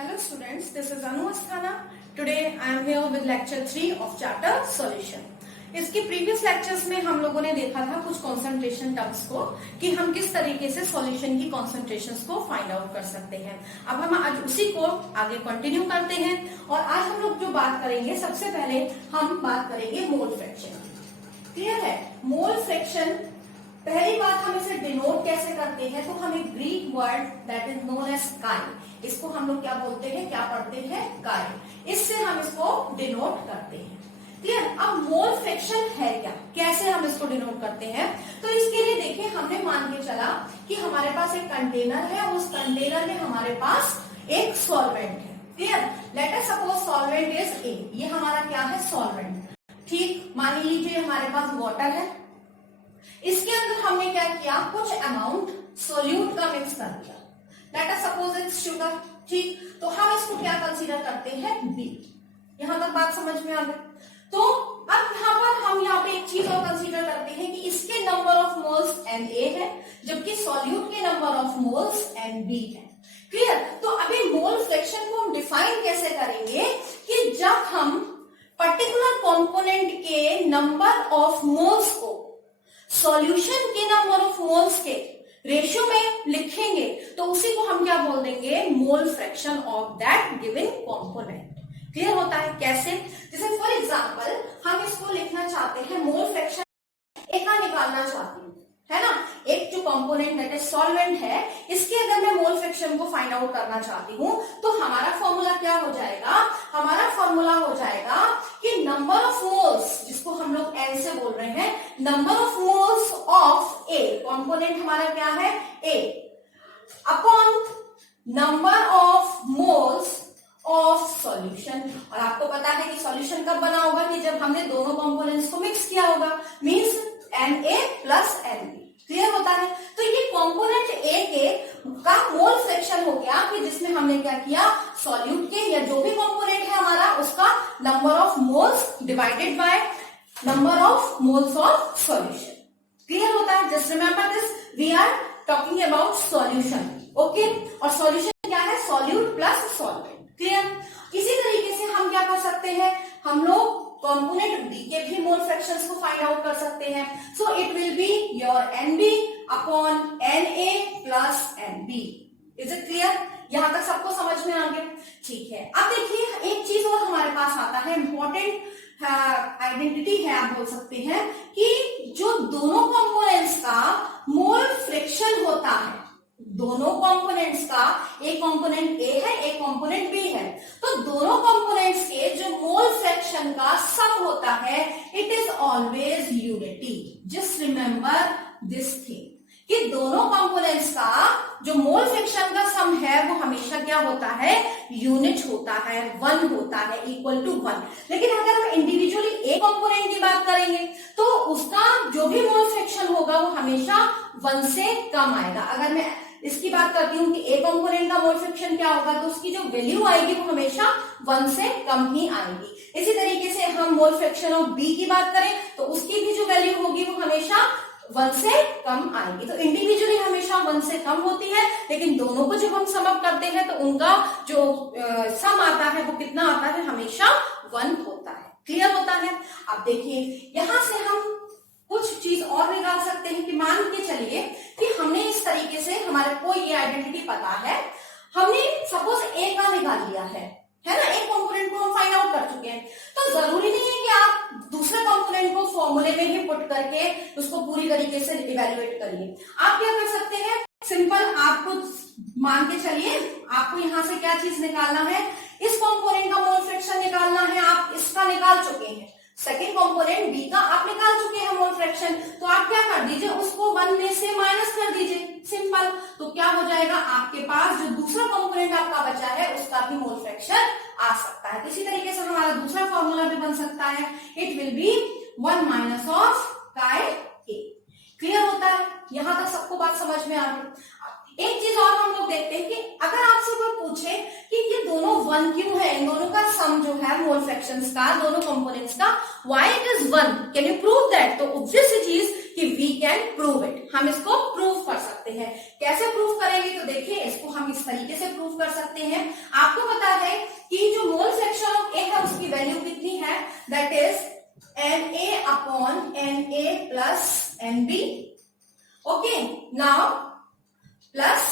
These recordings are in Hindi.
Hello students, this is Anu Asthana. Today I am here with lecture 3 of chapter solution. इसके प्रीवियस लेक्चर्स में हम लोगों ने देखा था कुछ कंसंट्रेशन टर्म्स को कि हम किस तरीके से सॉल्यूशन की कंसंट्रेशंस को फाइंड आउट कर सकते हैं। अब हम आज उसी को आगे कंटिन्यू करते हैं और आज हम लोग जो बात करेंगे, सबसे पहले हम बात करेंगे मोल फ्रैक्शन। क्लियर है? मोल फ्रैक्शन, पहली बात हम इसे डिनोट कैसे करते हैं, तो हम एक Greek word that is known as chi, इसको हम लोग क्या बोलते हैं, क्या पढ़ते हैं, काई, इससे हम इसको डिनोट करते हैं। क्लियर? अब मोल फ्रैक्शन है क्या, कैसे हम इसको डिनोट करते हैं, तो इसके लिए देखिए हमने मान के चला कि हमारे पास एक कंटेनर है, उस कंटेनर में हमारे पास एक सॉल्वेंट है। Clear? Let us suppose solvent is a, ये हमारा क्या है, सॉल्वेंट। ठीक, मान लीजिए हमारे पास वाटर है, इसके अंदर हमने क्या किया, कुछ अमाउंट सोल्यूट का मिक्स कर दिया। Let us suppose it's sugar. ठीक, तो हम इसको क्या कंसीडर करते हैं, बी। यहां तक बात समझ में आ गई? तो अब यहाँ पर हम यहाँ पे एक चीज और कंसीडर करते हैं कि इसके नंबर ऑफ मोल्स Na है, जबकि सॉल्यूट के नंबर ऑफ मोल्स Nb है। क्लियर? तो अभी मोल फ्रैक्शन को हम डिफाइन कैसे करेंगे कि जब हम पर्टिकुलर कंपोनेंट के नंबर ऑफ मोल्स को सॉल्यूशन के नंबर ऑफ मोल्स के रेशियो में लिखेंगे तो उसी को हम क्या बोल देंगे, mole fraction of that given component. Clear होता है? कैसे? जैसे फॉर एग्जांपल हम इसको लिखना चाहते हैं, मोल फ्रैक्शन ए का निकालना चाहती हूँ, है ना, एक जो कंपोनेंट दैट इज सॉल्वेंट है, इसके अगर मैं मोल फ्रैक्शन को फाइंड आउट करना चाहती हूँ तो हमारा फॉर्मूला क्या हो जाएगा, हमारा फॉर्मूला हो जाएगा कि नंबर ऑफ मोल्स, जिसको हम लोग एन से बोल रहे हैं, number of moles of a, component हमारा क्या है, uh, upon number of moles of solution. और आपको पता है कि सॉल्यूशन कब बना होगा, कि जब हमने दोनों कंपोनेंट्स को मिक्स किया होगा, means Na plus Nb। Clear होता है? तो ये कंपोनेंट ए के का मोल फ्रैक्शन हो गया कि जिसमें हमने क्या किया, सॉल्यूट के या जो भी कंपोनेंट है हमारा, उसका number of moles divided by number of moles of solution. Clear होता है? Just remember this, we are talking about solution. Okay, और सॉल्यूशन क्या है, सॉल्यूट प्लस सॉल्वेंट। क्लियर? इसी तरीके से हम क्या कर सकते हैं, हम लोग कंपोनेंट बी के भी मोल फ्रैक्शंस को फाइंड आउट कर सकते हैं। So it will be your Nb upon Na plus Nb। Is it clear? यहां तक सबको समझ में आ गया? ठीक है। अब देखिए एक चीज और हमारे पास आता है, इंपॉर्टेंट आइडेंटिटी है, आप बोल सकते हैं, कि जो दोनों कंपोनेंट्स का मोल फ्रैक्शन होता है, दोनों कंपोनेंट्स का, एक कंपोनेंट ए है, एक कंपोनेंट बी है, तो दोनों कंपोनेंट्स के जो मोल फ्रैक्शन का सम होता है, it is always unity. Just remember this thing कि दोनों कंपोनेंट्स का जो मोल फ्रैक्शन का सम है वो हमेशा क्या होता है, यूनिट होता है, 1 होता है, इक्वल टू 1। लेकिन अगर हम इंडिविजुअली एक कंपोनेंट की बात करेंगे तो उसका जो भी मोल फ्रैक्शन होगा वो हमेशा 1 से कम आएगा। अगर मैं इसकी बात करती हूँ कि ए कंपोनेंट का मोल फ्रैक्शन क्या होगा, तो उसकी जो वैल्यू आएगी वो हमेशा 1 से कम ही आएगी। इसी तरीके से हम मोल फ्रैक्शन ऑफ बी की बात करें तो उसकी भी जो वैल्यू होगी वो हमेशा 1 से कम आएगी। तो इंडिविजुअली हमेशा 1 से कम होती है, लेकिन दोनों को जब हम सम अप करते हैं तो उनका जो सम आता है वो कितना आता है, हमेशा 1 होता है। क्लियर होता है? अब देखिए यहां से हम कुछ चीज और निकाल सकते हैं कि मान के चलिए कि हमने इस तरीके से, हमारे को ये आइडेंटिटी पता है, हमने सपोज ए का निकाल लिया है ना, एक कंपोनेंट को हम फाइंड आउट कर चुके हैं, तो जरूरी नहीं है कि आप दूसरे कंपोनेंट को फॉर्मूले में ही पुट करके उसको पूरी तरीके से इवेल्युएट करिए। आप क्या कर सकते हैं, सिंपल, आपको मान के चलिए आपको यहां से क्या चीज निकालना है, इस कंपोनेंट का मोल फ्रैक्शन निकालना है, आप इसका निकाल चुके हैं, सेकेंड कंपोनेंट बी का आप निकाल चुके हैं मोल फ्रैक्शन, तो आप क्या कर दीजिए, उसको 1 में से माइनस कर दीजिए, सिंपल। तो क्या हो जाएगा, आपके पास जो दूसरा कंपोनेंट आपका बचा है उसका भी मोल फ्रैक्शन आ सकता है। इसी तरीके से हमारा दूसरा फॉर्मूला भी बन सकता है, it will B 1 minus of काई ए। क्लियर होता है? यहां तक सबको बात समझ में आ गई? एक चीज और हम लोग देखते हैं कि अगर आपसे कोई पूछे कि ये दोनों 1 क्यों है? इन दोनों का सम जो है मोल फ्रैक्शंस का, दोनों कंपोनेंट्स का, why it is 1? Can you prove that? तो ऑब्वियस चीज कि वी कैन प्रूव इट, हम इसको प्रूव कर सकते हैं। कैसे प्रूव करेंगे? तो देखिए इसको हम इस तरीके से प्रूव कर सकते हैं। आपको पता है कि जो मोल फ्रैक्शन ऑफ ए है उसकी वैल्यू कितनी है? That is Na upon Na plus Nb। Okay, now plus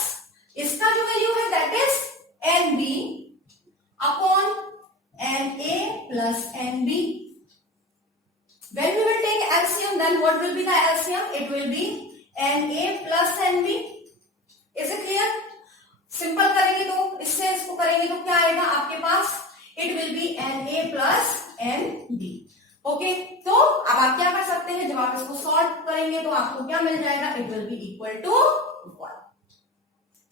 इसका जो वैल्यू है that is Nb upon Na plus Nb. When we will take LCM, then what will be the LCM? It will be Na plus Nb. Is it clear? Simple करेंगे तो इससे इसको करेंगे तो क्या आएगा आपके पास? It will be Na plus Nb. Okay, तो अब आप क्या कर सकते हैं? जब आप इसको सॉल्व करेंगे तो आपको क्या मिल जाएगा? It will be equal to 1.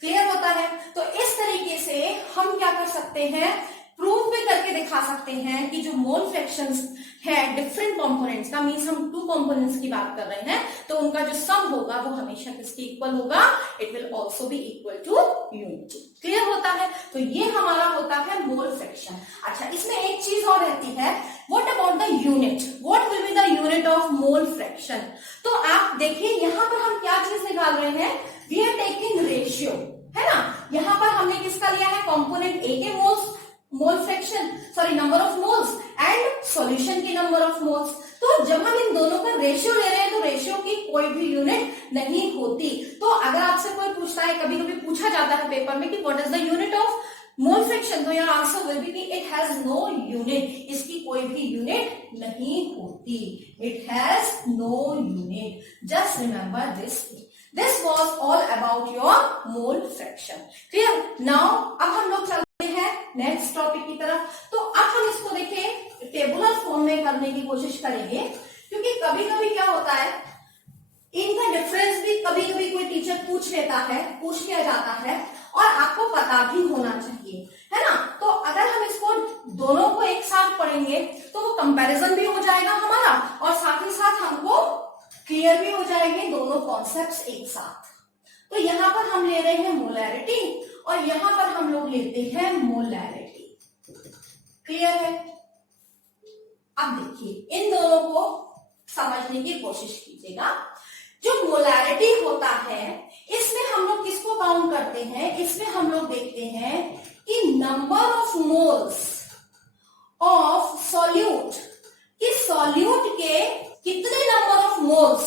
Clear होता है? तो इस तरीके से हम क्या कर सकते हैं? प्रूव भी करके दिखा सकते हैं कि जो मोल फ्रैक्शंस है डिफरेंट कंपोनेंट्स का, मींस हम 2 कंपोनेंट्स की बात कर रहे हैं, तो उनका जो सम होगा वो हमेशा किसके इक्वल होगा? It will also be equal to unity. Clear होता है? तो ये हमारा होता है मोल फ्रैक्शन। अच्छा, इसमें एक चीज और रहती है, what about the unit? What will be the unit of mole fraction? तो आप देखिए यहां पर हम क्या चीज निकाल रहे हैं? वी आर टेकिंग रेशियो, है ना? यहां पर हमने किसका लिया है? कंपोनेंट ए के mole fraction, sorry number of moles, and solution की नंबर ऑफ मोल्स। तो जब हम इन दोनों का रेशियो ले रहे हैं तो रेशियो की कोई भी यूनिट नहीं होती। तो अगर आपसे कोई पूछता है, कभी कभी पूछा जाता है पेपर में कि what is the unit of mole fraction, तो योर आंसर विल बी कि इट हैज नो यूनिट। इसकी कोई भी यूनिट नहीं होती। It has no unit. Just remember this thing. This was all about your mole fraction. Clear? Now अब हम लोग चलते हैं नेक्स्ट टॉपिक की तरफ। तो अब हम इसको देखिए टेबुलर फॉर्म में करने की कोशिश करेंगे, क्योंकि कभी कभी क्या होता है, इनका डिफरेंस भी कभी कभी कोई टीचर पूछ लिया जाता है, और आपको पता भी होना चाहिए, है ना? तो अगर हम इसको दोनों को एक साथ पढ़ेंगे तो वो कंपैरिजन भी हो जाएगा हमारा, और साथ ही साथ हमको क्लियर भी हो जाएंगे दोनों कॉन्सेप्ट्स एक साथ। तो यहां पर हम ले रहे हैं मोलैरिटी, और यहां पर हम लोग लेते हैं मोलैरिटी। क्लियर है? अब देखिए इन दोनों को समझने की कोशिश कीजिएगा। जो मोलैरिटी होता है इसमें हम लोग किसको काउंट करते हैं? इसमें हम लोग देखते हैं कि number of moles of solute, कि सॉल्यूट के कितने नंबर ऑफ मोल्स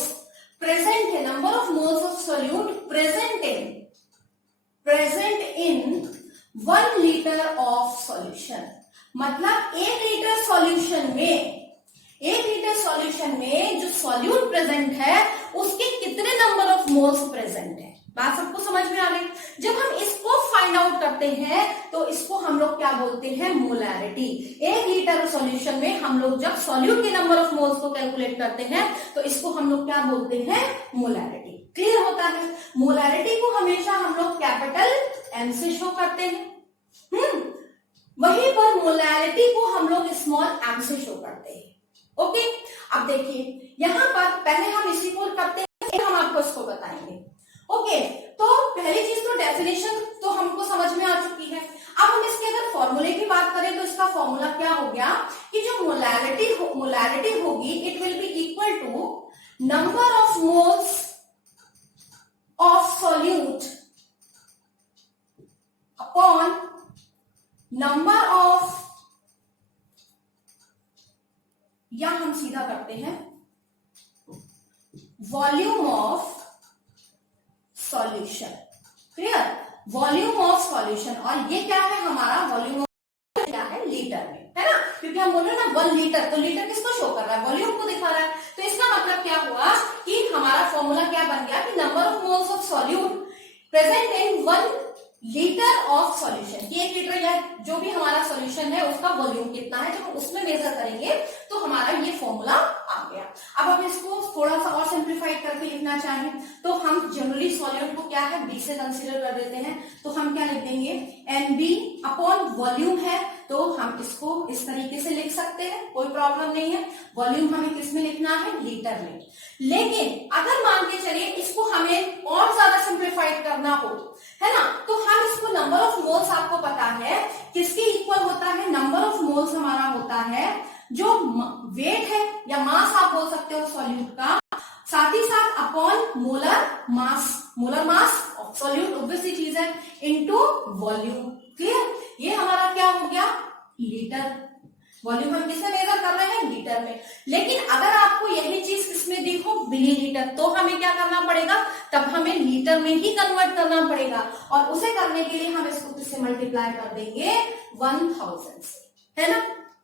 प्रेजेंट है, number of moles of solute present in 1 litre of solution. मतलब 1 लीटर सॉल्यूशन में जो सॉल्यूट प्रेजेंट है उसके कितने नंबर ऑफ मोल्स प्रेजेंट है। बात सबको समझ में आ गई? जब हम इसको फाइंड आउट करते हैं तो इसको हम लोग क्या बोलते हैं? मोलैरिटी। 1 लीटर सॉल्यूशन में हम लोग जब सॉल्यूट के नंबर ऑफ मोल्स को कैलकुलेट करते हैं तो इसको हम लोग क्या बोलते हैं? मोलैरिटी। क्लियर होता है? मोलैरिटी को हमेशा हम लोग कैपिटल एम से शो करते हैं, वहीं पर मोलैरिटी को हम लोग स्मॉल एम से शो करते हैं। ओके, अब देखिए यहां पर पहले हम इसी को करते हैं, फिर हम आपको इसको बताएंगे। ओके, तो पहली चीज तो डेफिनेशन तो हमको समझ में आ चुकी है। अब हम इसके अगर फॉर्मूले की बात करें तो इसका फॉर्मूला क्या हो गया कि जो मोलैरिटी होगी it will be equal to number of moles of solute upon number of, या हम सीधा करते हैं volume of solution. Clear? Volume of solution, और ये क्या है हमारा वॉल्यूम ऑफ, क्या है? लीटर में, है ना? क्योंकि हम बोल रहे हैं ना 1 लीटर, तो लीटर किसको शो कर रहा है? वॉल्यूम को दिखा रहा है। तो इसका मतलब क्या हुआ कि हमारा फॉर्मूला क्या बन गया कि number of moles of solute present in 1 litre of solution, कि 1 लीटर या जो भी हमारा सॉल्यूशन है उसका वॉल्यूम कितना है, जब उसमें मेजर करेंगे तो हमारा ये फॉर्मूला आ गया। अब हम इसको थोड़ा सा और सिंप्लीफाइड करके लिखना चाहें तो हम जनरली सॉल्यूट को क्या है? बी से कंसीडर कर देते हैं। तो हम क्या लिख देंगे? एनबी अपॉन वॉल्यूम है, तो हम इसको इस तरीके से लिख सकते हैं, कोई प्रॉब्लम नहीं है। वॉल्यूम हमें किस में लिखना है? लीटर में। लेकिन अगर मान के चलिए इसको हमें और ज्यादा सिंप्लीफाइड करना हो, है ना, तो हम इसको नंबर ऑफ मोल्स आपको पता है किसके इक्वल मतलब होता है नंबर ऑफ मोल्स हमारा होता है जो वेट है या मास आप बोल सकते हो सॉल्यूट का, साथ ही साथ upon molar mass of solute obviously चीज है इनटू वॉल्यूम। क्लियर, ये हमारा क्या हो गया लीटर। वॉल्यूम हम किससे मेजर कर रहे हैं लीटर में। लेकिन अगर आपको यही चीज किसमें दी हो मिलीलीटर, तो हमें क्या करना पड़ेगा, तब हमें लीटर में ही कन्वर्ट करना पड़ेगा और उसे करने के लिए हम इसको किससे मल्टीप्लाई कर देंगे 1000 से, है ना।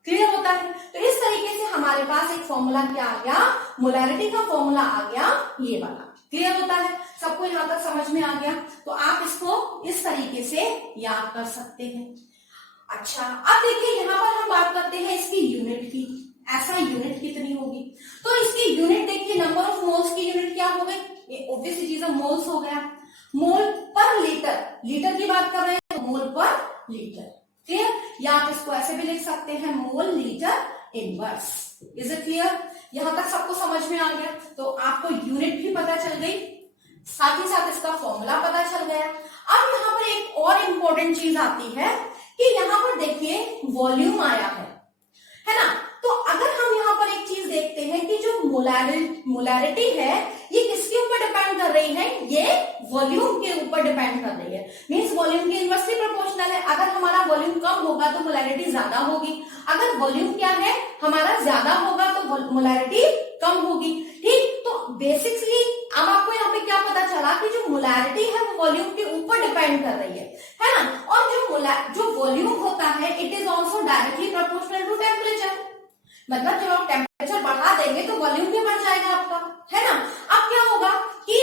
क्लियर होता है। तो इस तरीके से हमारे पास एक फॉर्मूला क्या आ गया, मोलैरिटी का फॉर्मूला आ गया ये वाला। क्लियर होता है, सबको यहां तक समझ में आ गया। तो आप इसको इस तरीके से याद कर सकते हैं। अच्छा, अब देखिए यहां पर हम बात करते हैं इसकी यूनिट की। ऐसा यूनिट कितनी होगी, तो इसकी यूनिट देखिए नंबर ऑफ मोल्स की यूनिट क्या हो गई, ये ऑब्वियसली चीज है मोल्स हो गया। मोल पर लीटर, लीटर की बात कर रहे हैं तो मोल पर लीटर। क्लियर, या आप इसको ऐसे भी लिख सकते हैं mole litre inverse. Is it clear, यहां तक सबको समझ में आ गया। तो आपको यूनिट भी पता चल गई, साथ ही साथ इसका फॉर्मूला पता चल गया। अब यहाँ पर एक और इंपॉर्टेंट चीज आती है कि यहाँ पर देखिए वॉल्यूम आया है ना। तो अगर हम यहाँ पर एक चीज देखते हैं कि जो मोलैरिटी है ये किसके ऊपर डिपेंड कर रही है, ये वॉल्यूम के ऊपर डिपेंड कर रही है। मींस वॉल्यूम के इनवर्सली प्रोपोर्शनल है। अगर हमारा वॉल्यूम कम होगा तो मोलैरिटी ज्यादा होगी, अगर वॉल्यूम क्या है हमारा ज्यादा होगा तो मोलैरिटी कम होगी। ठीक, तो बेसिकली अब आपको यहाँ पे क्या पता चला कि जो मोलैरिटी है वो वॉल्यूम के ऊपर डिपेंड कर रही है ना। और जो वॉल्यूम होता है it is also directly proportional to temperature. मतलब जब आप टेम्परेचर बढ़ा देंगे तो वॉल्यूम भी बढ़ जाएगा आपका, है ना। अब क्या होगा कि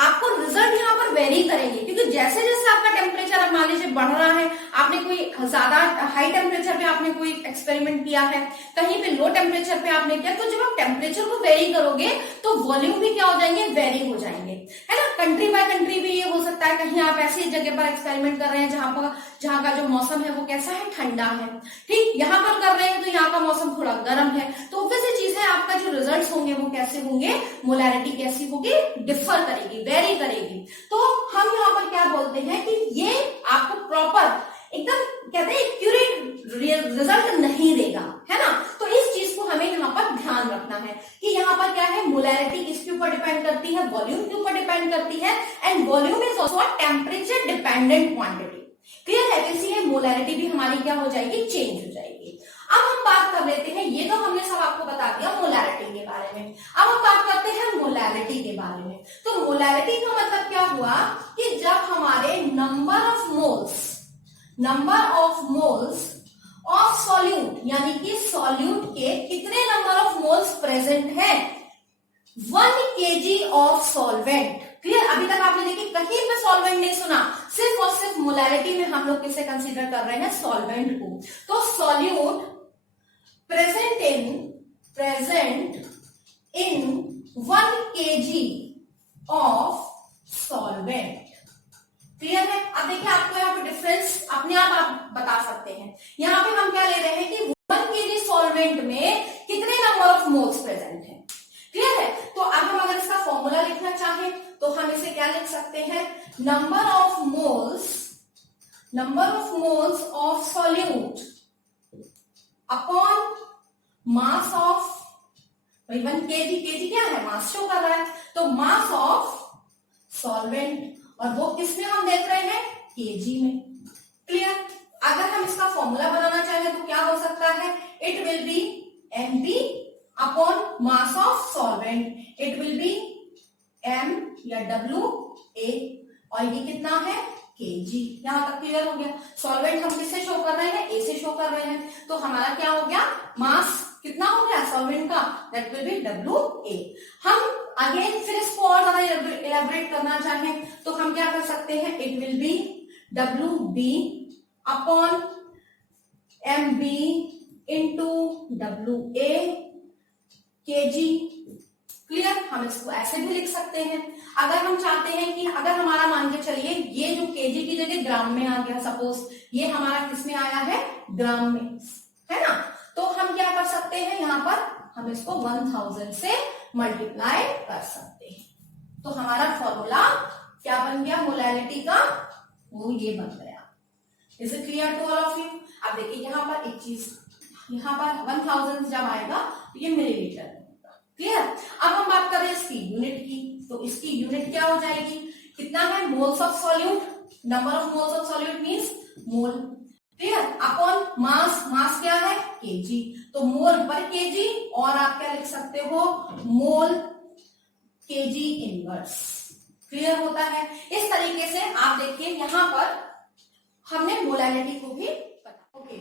आपको रिजल्ट यहाँ पर वेरी करेंगे, क्योंकि जैसे जैसे आपका टेम्परेचर अब मान लीजिए बढ़ रहा है, आपने कोई ज्यादा हाई टेम्परेचर पे आपने कोई एक्सपेरिमेंट किया है, कहीं पे लो टेम्परेचर पे आपने किया, तो जब आप टेम्परेचर को वेरी करोगे तो वॉल्यूम भी क्या हो जाएंगे, वेरी हो जाएंगे, है ना। कंट्री बाय कंट्री भी ये हो सकता है, कहीं आप ऐसी जगह पर एक्सपेरिमेंट कर रहे हैं जहाँ का जो मौसम है वो कैसा है, ठंडा है। ठीक, यहाँ पर कर रहे हैं तो यहाँ का मौसम थोड़ा गर्म है, तो वैसे चीज है आपका जो रिजल्ट्स होंगे वो कैसे होंगे, मोलैरिटी कैसी होगी, डिफर करेगी, वेरी करेगी। तो हम यहाँ पर क्या बोलते हैं कि ये आपको प्रॉपर एकदम कहते हैं एक्यूरेट रिजल्ट नहीं देगा, है ना। तो इस चीज को हमें यहाँ पर ध्यान रखना है कि यहाँ पर क्या है, मोलैरिटी किसके ऊपर डिपेंड करती है, वॉल्यूम के ऊपर डिपेंड करती है, and volume is also a temperature dependent quantity. Clear है, इसलिए मोलैरिटी भी हमारी क्या हो जाएगी, चेंज हो जाएगी। अब हम बात कर लेते हैं, ये तो हमने सब आपको बता दिया मोलैरिटी के बारे में। अब हम बात करते हैं मोलैरिटी के बारे में। तो मोलैरिटी का मतलब क्या हुआ कि जब हमारे number of moles of solute, यानी कि सॉल्यूट के कितने नंबर ऑफ मोल्स प्रेजेंट है 1 kg ऑफ सॉल्वेंट। क्लियर, अभी तक आपने देखिए कहीं पे सॉल्वेंट नहीं सुना, सिर्फ और सिर्फ मोलैरिटी में हम लोग किसे कंसीडर कर रहे हैं, सॉल्वेंट को। तो solute present in 1 kg of solvent. Clear है। अब देखिए आपको यहाँ पे डिफरेंस अपने आप बता सकते हैं। यहाँ पे हम क्या ले रहे हैं कि 1 kg सॉल्वेंट में कितने नंबर ऑफ मोल्स प्रेजेंट है। क्लियर है। तो अब हम अगर इसका फॉर्मूला लिखना चाहें तो हम इसे क्या लिख सकते हैं, number of moles of solute upon mass of 1 kg क्या है, मास शो कर रहा है, तो मास ऑफ सॉल्वेंट, और वो किसमें हम देख रहे हैं, केजी में। क्लियर। अगर हम इसका फॉर्मूला बनाना चाहें तो क्या हो सकता है, it will B mp upon mass of solvent, it will B m या WA, और ये कितना है, केजी। यहां तक क्लियर हो गया। सॉल्वेंट हम किससे शो कर रहे हैं, ए से शो कर रहे हैं, तो हमारा क्या हो गया, मास कितना हो गया सॉल्वेंट का, दैट विल बी WA। हम अगेन फिर इसको और ज्यादा इलेबोरेट करना चाहें तो हम क्या कर सकते हैं, it will B WB upon MB into WA KG. Clear, हम इसको ऐसे भी लिख सकते हैं। अगर हम चाहते हैं कि अगर हमारा मान के चलिए ये जो केजी की जगह ग्राम में आ गया, सपोज ये हमारा किसमें आया है, ग्राम में, है ना। तो हम क्या कर सकते हैं, यहाँ पर हम इसको 1000 से मल्टीप्लाई कर सकते हैं। तो हमारा फॉर्मूला क्या बन गया मोलैरिटी का, वो ये बन गया। Is it clear to all of you? अब देखिए यहाँ पर एक चीज, यहाँ पर 1000 जब आएगा तो ये मिलीलीटर में होगा। क्लियर? अब हम बात कर रहे हैं इसकी यूनिट की, तो इसकी यूनिट क्या हो जाएगी, कितना है, moles of solute, number of moles of solute means mole, clear, upon mass, mass क्या है, केजी, तो मोल पर केजी, और आप क्या लिख सकते हो, मोल केजी इनवर्स। क्लियर होता है? इस तरीके से आप देखिए यहाँ पर हमने मोलैलिटी को भी पता। ओके,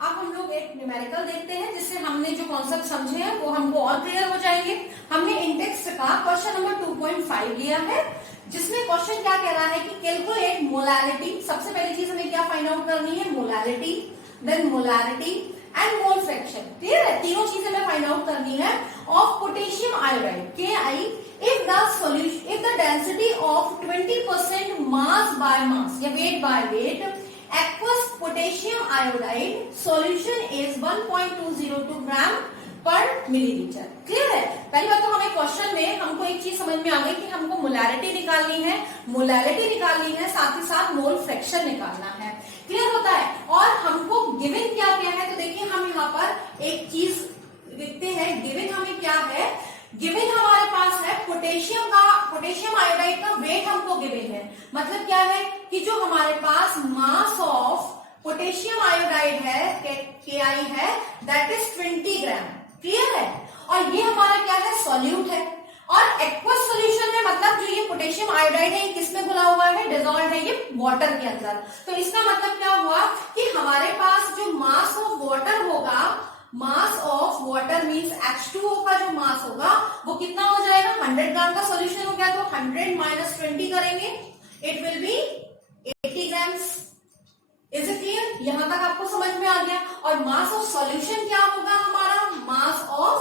अब हम लोग एक न्यूमेरिकल देखते हैं जिससे हमने जो कॉन्सेप्ट समझे हैं वो हमको और क्लियर हो जाएंगे। हमने इंडेक्स का क्वेश्चन नंबर 2.5 लिया है, जिसमें क्वेश्चन क्या कह रहा है कि कैलकुलेट मोलैलिटी। सबसे पहली चीज हमें क्या फाइंड आउट करनी है, molality, then molarity and mole fraction. Clear है? तीनों चीजें हमें फाइंड आउट करनी है of potassium iodide KI if the solution, if the density of 20% mass by mass या weight by weight aqueous potassium iodide solution is 1.202 ग्राम पर मिलीलीटर। क्लियर है? पहली बात तो हमें क्वेश्चन में हमको एक चीज समझ में आ गई कि हमको मोलैलिटी निकालनी है, मोलैलिटी निकालनी है, साथ ही साथ मोल फ्रैक्शन निकालना है। क्लियर होता है? और हमको गिवन क्या क्या है, तो देखिए हम यहाँ पर एक चीज देखते हैं, गिवन हमें क्या है, गिवन हमारे पास है पोटेशियम आयोडाइड का वेट हमको गिवन है। मतलब क्या है कि जो हमारे पास मास ऑफ पोटेशियम आयोडाइड है KI है, दैट इज 20 ग्राम। क्लियर है? और ये हमारा क्या है, सॉल्यूट है, और एक्वस सॉल्यूशन में मतलब जो ये पोटेशियम आयोडाइड है ये किसमें घुला हुआ है, डिसॉल्व है ये वाटर के अंदर। तो इसका मतलब क्या हुआ कि हमारे पास जो मास ऑफ वाटर होगा, mass of water means H2O का जो मास होगा वो कितना हो जाएगा, 100 ग्राम का सॉल्यूशन हो गया तो 100 माइनस 20 करेंगे, it will B 80 grams. Is it clear? यहां तक आपको समझ में आ गया? और मास ऑफ सॉल्यूशन क्या होगा हमारा, मास ऑफ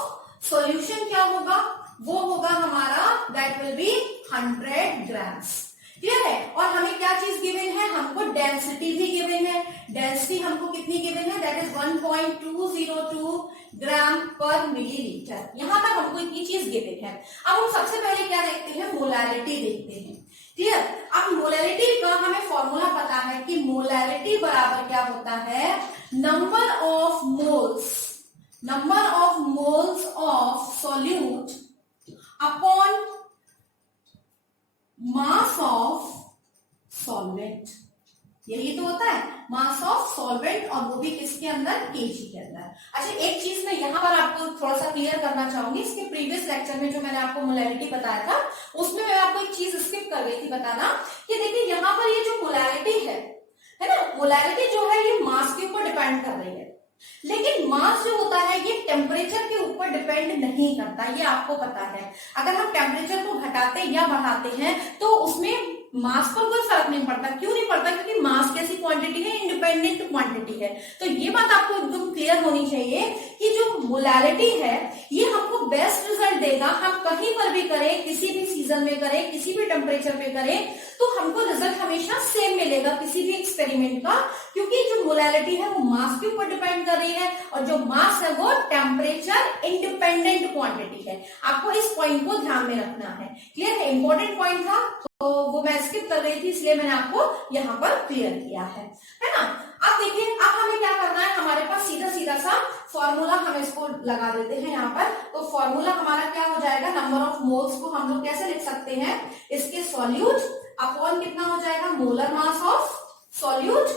सॉल्यूशन क्या होगा, वो होगा हमारा, that will be 100 grams. Clear है? और हमें क्या चीज गिवन है, हमको डेंसिटी भी गिवन है। डेंसिटी हमको कितनी गिवन है, दैट इज 1.202 ग्राम पर मिलीलीटर। यहां तक हमको इतनी चीज गिवन है। अब हम सबसे पहले क्या देखते हैं, मोलैलिटी देखते हैं। क्लियर? अब मोलैलिटी का हमें फॉर्मूला पता है कि मोलैलिटी बराबर क्या होता है, number of moles of solute upon mass of solvent. यही तो होता है, मास ऑफ सॉल्वेंट, और वो भी किसके अंदर, केजी के अंदर। अच्छा, एक चीज मैं यहाँ पर आपको थोड़ा सा क्लियर करना चाहूंगी। इसके प्रीवियस लेक्चर में जो मैंने आपको मोलैलिटी बताया था उसमें मैं आपको एक चीज स्किप कर गई थी बताना, कि देखिए यहाँ पर ये जो मोलैलिटी है ना, मोलैलिटी जो है ये मास के ऊपर डिपेंड कर रही है, लेकिन मास जो होता है ये टेम्परेचर के ऊपर डिपेंड नहीं करता, ये आपको पता है। अगर हम टेम्परेचर को घटाते या बढ़ाते हैं तो उसमें मास पर कोई फर्क नहीं पड़ता। क्यों नहीं पड़ता? क्योंकि मास कैसी क्वांटिटी है, इंडिपेंडेंट क्वांटिटी है। तो ये बात आपको एकदम क्लियर होनी चाहिए कि जो मोलैलिटी है ये हमको बेस्ट रिजल्ट देगा। हम कहीं पर भी करें, किसी भी सीजन में करें, किसी भी टेम्परेचर पे करें, तो हमको रिजल्ट हमेशा सेम मिलेगा किसी भी एक्सपेरिमेंट का, क्योंकि जो मोलैलिटी है वो मास के ऊपर डिपेंड कर रही है, और जो मास है वो टेम्परेचर इंडिपेंडेंट क्वांटिटी है। आपको इस पॉइंट को ध्यान में रखना है। क्लियर है? इंपॉर्टेंट पॉइंट था तो वो मैं स्किप कर रही थी, इसलिए मैंने आपको यहाँ पर क्लियर किया है ना। अब देखिए, अब हमें क्या करना है, हमारे पास सीधा सीधा सा फॉर्मूला हम इसको लगा देते हैं यहाँ पर। तो फॉर्मूला हमारा क्या हो जाएगा, नंबर ऑफ मोल्स को हम लोग कैसे लिख सकते हैं, इसके सॉल्यूट अपॉन कितना हो जाएगा, मोलर मास ऑफ सॉल्यूट,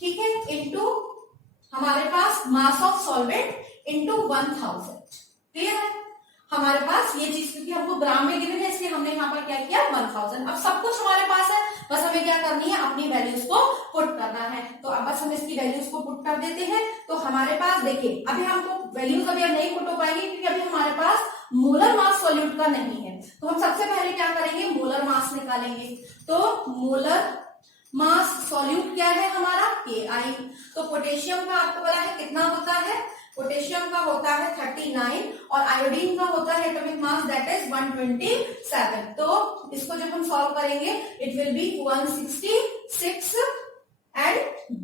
ठीक है, इनटू हमारे पास mass of solvent into 1000। Clear है? हमारे पास ये चीज, क्योंकि हमको ग्राम में गिवन है इसलिए हमने यहाँ पर क्या किया, 1000। अब सब कुछ हमारे पास है, बस हमें क्या करनी है, अपनी वैल्यूज को पुट करना है। तो अब बस हम इसकी वैल्यूज को पुट कर देते हैं। तो हमारे पास देखिए, अभी हमको वैल्यूज अभी नहीं पुट हो पाएगी क्योंकि अभी हमारे पास मोलर मास सॉल्यूट का नहीं है। तो हम सबसे पहले क्या करेंगे, मोलर मास निकालेंगे। तो मोलर मास सॉल्यूट क्या है हमारा, KI। तो पोटेशियम का आपको पता है कितना होता है, पोटेशियम का होता है 39, और आयोडीन का होता है एटॉमिक मास दैट इज 127। तो इसको जब हम सॉल्व करेंगे इट विल बी 166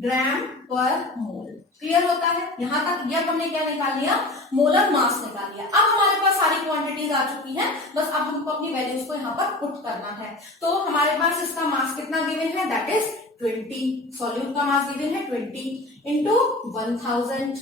ग्राम पर मोल। क्लियर होता है? यहां तक ये हमने क्या निकाल लिया, मोलर मास निकाल लिया। अब हमारे पास सारी क्वांटिटीज आ चुकी हैं, बस अब हमको अपनी वैल्यूज को यहाँ पर पुट करना है। तो हमारे पास इसका मास कितना गिवन है, दैट इज 20, सॉल्यूट का मास गिवन है 20 इंटू 1000।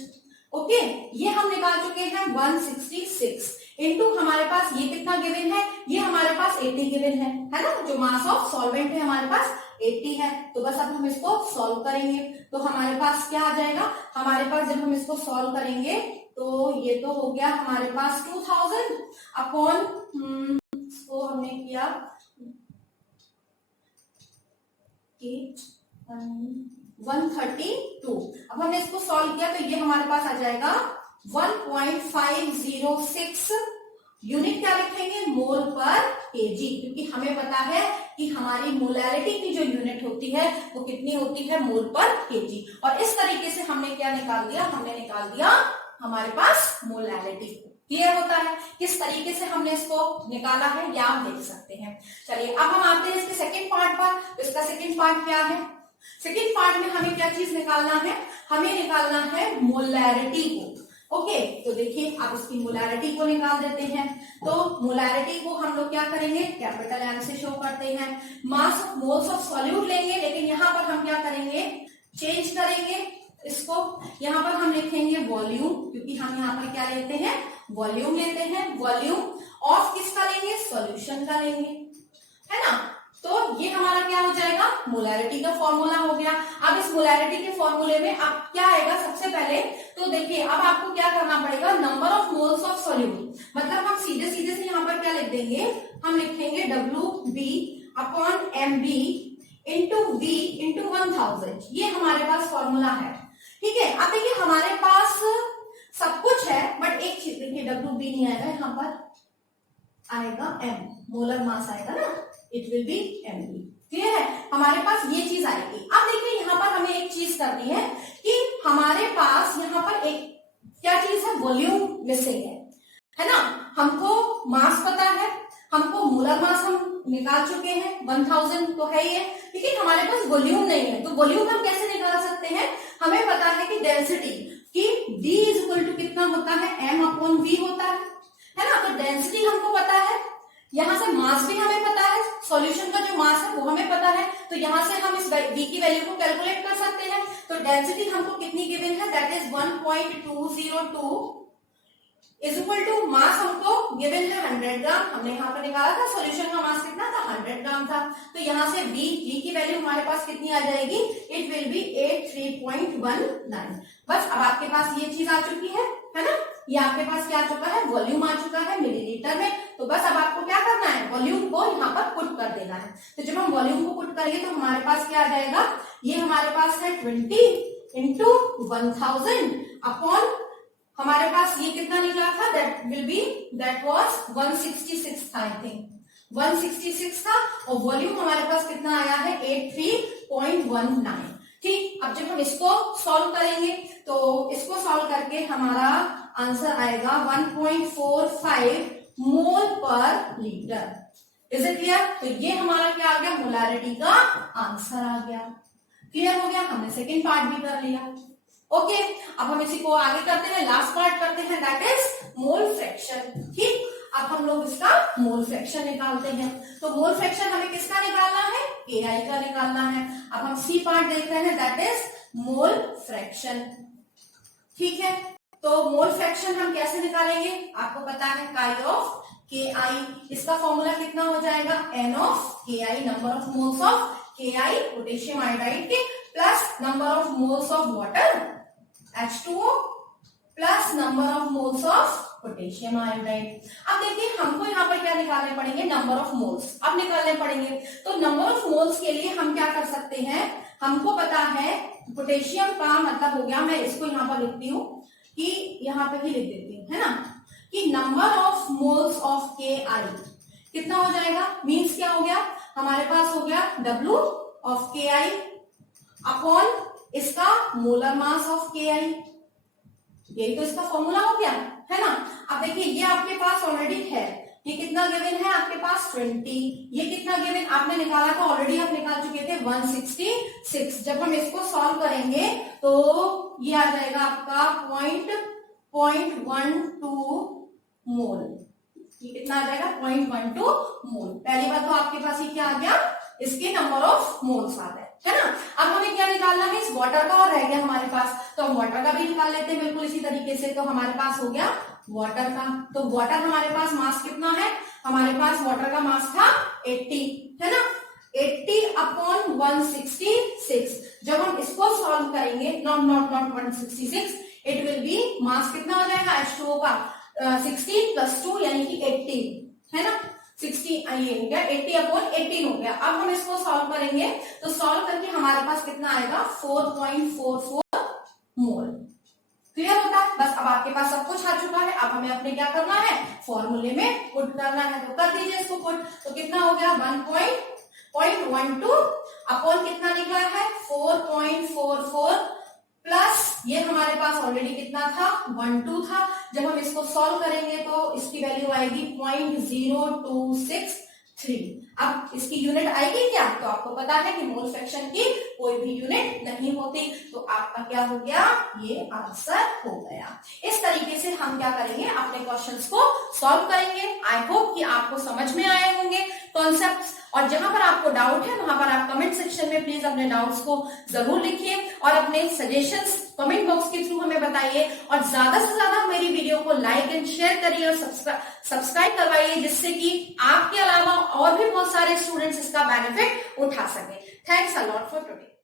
ओके, ये हम निकाल चुके हैं 166 इंटू हमारे पास ये कितना गिवन है, ये हमारे पास 80 गिवन है ना, जो मास ऑफ सॉल्वेंट है हमारे पास 80 है। तो बस अब हम इसको सॉल्व करेंगे तो हमारे पास क्या आ जाएगा, हमारे पास जब हम इसको सॉल्व करेंगे तो ये तो हो गया हमारे पास 2000 अपॉन इसको हमने किया 132। अब हमने इसको सॉल्व किया तो ये हमारे पास आ जाएगा 1.506 यूनिट। क्या लिखेंगे, मोल पर केजी, क्योंकि हमें पता है कि हमारी मोलैरिटी की जो यूनिट होती है वो कितनी होती है, मोल पर केजी। और इस तरीके से हमने क्या निकाल दिया, हमने निकाल दिया हमारे पास मोलैरिटी। क्लियर होता है किस तरीके से हमने इसको निकाला है, या आप देख सकते हैं। चलिए अब हम आते हैं इसके सेकंड पार्ट पर। तो इसका सेकंड पार्ट क्या है, सेकंड पार्ट में हमें क्या चीज निकालना है, हमें निकालना है मोलैरिटी को। ओके, तो देखिए आप इसकी मोलैरिटी को निकाल देते हैं। तो मोलैरिटी को हम लोग क्या करेंगे, कैपिटल एम से शो करते हैं। Mass of moles of solute लेंगे, लेकिन यहाँ पर हम क्या करेंगे, चेंज करेंगे इसको। यहाँ पर हम लिखेंगे वॉल्यूम, क्योंकि हम यहाँ पर क्या लेते हैं, वॉल्यूम लेते हैं। वॉल्यूम ऑफ किसका लेंगे, सॉल्यूशन का लेंगे, है ना। तो ये हमारा क्या हो जाएगा, मोलैरिटी का फॉर्मूला हो गया। अब इस मोलैरिटी के फॉर्मूले में अब क्या आएगा, सबसे पहले तो देखिए अब आपको क्या करना पड़ेगा, number of moles of solute. मतलब हम सीधे सीधे से यहाँ पर क्या लिख देंगे, हम लिखेंगे WB upon MB into V into 1000। ये हमारे पास फॉर्मूला है, ठीक है। अब देखिए हमारे पास सब कुछ है, बट एक चीज देखिए, WB नहीं आएगा, यहाँ पर आएगा M, मोलर मास आएगा ना, it will B MB। Clear है, हमारे पास ये चीज आएगी। अब देखिए यहाँ पर हमें एक चीज करनी है कि हमारे पास यहाँ पर एक क्या चीज है, वॉल्यूम मिसिंग है ना। हमको मास पता है, हमको मोलर मास हम निकाल चुके हैं 1000 तो है ही है, लेकिन हमारे पास वॉल्यूम नहीं है। तो वॉल्यूम हम कैसे निकाल सकते हैं, हमें पता है कि डेंसिटी कि D इज इक्वल टू कितना होता है, M अपॉन V होता है ना। तो डेंसिटी हमको पता है, यहाँ से मास भी हमें पता है, सॉल्यूशन का जो मास है वो हमें पता है। तो यहाँ से हम इस V की वैल्यू को कैलकुलेट कर सकते हैं। तो डेंसिटी हमको कितनी गिवन है, that is 1.202 is equal to mass हमको गिवन है 100 ग्राम। हमने यहाँ पर निकाला था सॉल्यूशन का मास कितना था, 100 ग्राम था। तो यहाँ से V की वैल्यू हमारे पास कितनी आ जाएगी, इट विल बी 83.19। बस अब आपके पास ये चीज आ चुकी है ना, ये आपके पास क्या आ चुका है, वॉल्यूम आ चुका है मिलीलीटर में। तो बस अब आपको क्या करना है, वॉल्यूम को यहाँ पर पुट कर देना है। तो जब हम वॉल्यूम को पुट करेंगे तो हमारे पास क्या आ जाएगा, ये हमारे पास है 20 इंटू 1000 अपॉन हमारे पास ये कितना निकला था, दैट वाज 166 था, आई थिंक 166 था। और वॉल्यूम हमारे पास कितना आया है, 83.19। ठीक, अब जब हम इसको सॉल्व करेंगे तो इसको सॉल्व करके हमारा आंसर आएगा 1.45 मोल पर लीटर। Is it clear. तो ये हमारा क्या आ गया, मोलैरिटी का आंसर आ गया। क्लियर हो गया, हमने सेकेंड पार्ट भी कर लिया। ओके, अब हम इसी को आगे करते हैं, लास्ट पार्ट करते हैं, दैट इज मोल फ्रैक्शन। ठीक, अब हम लोग इसका मोल फ्रैक्शन निकालते हैं। तो मोल फ्रैक्शन हमें किसका निकालना है, KI का निकालना है। अब हम सी पार्ट देख रहे हैं, दैट इज मोल फ्रैक्शन। ठीक है, तो मोल फ्रैक्शन हम कैसे निकालेंगे, आपको पता है काई ऑफ KI। इसका फॉर्मूला कितना हो जाएगा, N of KI, number of moles of KI potassium iodide के, plus number of moles of water H2O plus number of moles of potassium iodide. अब देखिए हमको यहाँ पर क्या निकालने पड़ेंगे, नंबर ऑफ मोल्स अब निकालने पड़ेंगे। तो नंबर ऑफ मोल्स के लिए हम क्या कर सकते हैं, हमको पता है पोटेशियम का मतलब हो गया, मैं इसको यहाँ पर लिखती हूँ कि यहाँ पे ही लिख देती हूँ, है ना, कि number of moles of KI कितना हो जाएगा, मीन्स क्या हो गया, हमारे पास हो गया W ऑफ KI अपॉन इसका मोलर मास ऑफ KI। यही तो इसका फॉर्मूला हो गया, है ना। अब देखिए ये आपके पास ऑलरेडी है, ये कितना गिवन है आपके पास 20, ये कितना गिवन आपने निकाला था, ऑलरेडी आप निकाल चुके थे 166। जब हम इसको सॉल्व करेंगे तो ये आ जाएगा आपका 0.12 मोल। ये कितना आ जाएगा, 0.12 मोल। पहली बात तो आपके पास ये क्या आ गया, इसके नंबर ऑफ मोल्स आ गए। है ना। अब हमें क्या निकालना है, इस वाटर का, और रह गया हमारे पास, तो हम वाटर का भी निकाल लेते हैं बिल्कुल इसी तरीके से। तो हमारे पास हो गया वाटर का, तो वाटर हमारे पास मास कितना है, हमारे पास वाटर का मास था 80, है ना, 80 अपॉन 166। जब हम इसको सॉल्व करेंगे, नॉट 166, इट विल बी मास कितना हो जाएगा H2O का 16 + 2 यानी कि 18, है ना, 60 ये हो गया 80 अपॉन 18 हो गया। अब हम इसको सॉल्व करेंगे, तो सॉल्व करके हमारे पास कितना आएगा 4.44 मोल। क्लियर होता है, बस अब आपके पास सब कुछ आ चुका है। अब हमें अपने क्या करना है, फॉर्मूले में पुट करना है, तो कर दीजिए इसको पुट। तो कितना हो गया 1.12 अपॉन कितना निकला है 4.44 प्लस ये हमारे पास ऑलरेडी कितना था 12 था। जब हम इसको सॉल्व करेंगे तो इसकी वैल्यू आएगी 0.0263। अब इसकी यूनिट आएगी क्या, तो आपको पता है कि मोल फ्रैक्शन की कोई भी यूनिट नहीं होती, तो आपका क्या हो गया, ये आंसर हो गया। इस तरीके से हम क्या करेंगे, अपने क्वेश्चंस को सॉल्व करेंगे। आई होप कि आपको समझ में आए होंगे कॉन्सेप्ट्स, और जहां पर आपको डाउट है वहां पर आप कमेंट सेक्शन में प्लीज अपने डाउट्स को जरूर लिखिए और अपने सजेशंस कमेंट बॉक्स के थ्रू हमें बताइए। और ज्यादा से ज्यादा मेरी वीडियो को लाइक एंड शेयर करिए और सब्सक्राइब करवाइए, जिससे कि आपके अलावा और भी बहुत सारे स्टूडेंट्स इसका बेनिफिट उठा सके। Thanks a lot for today.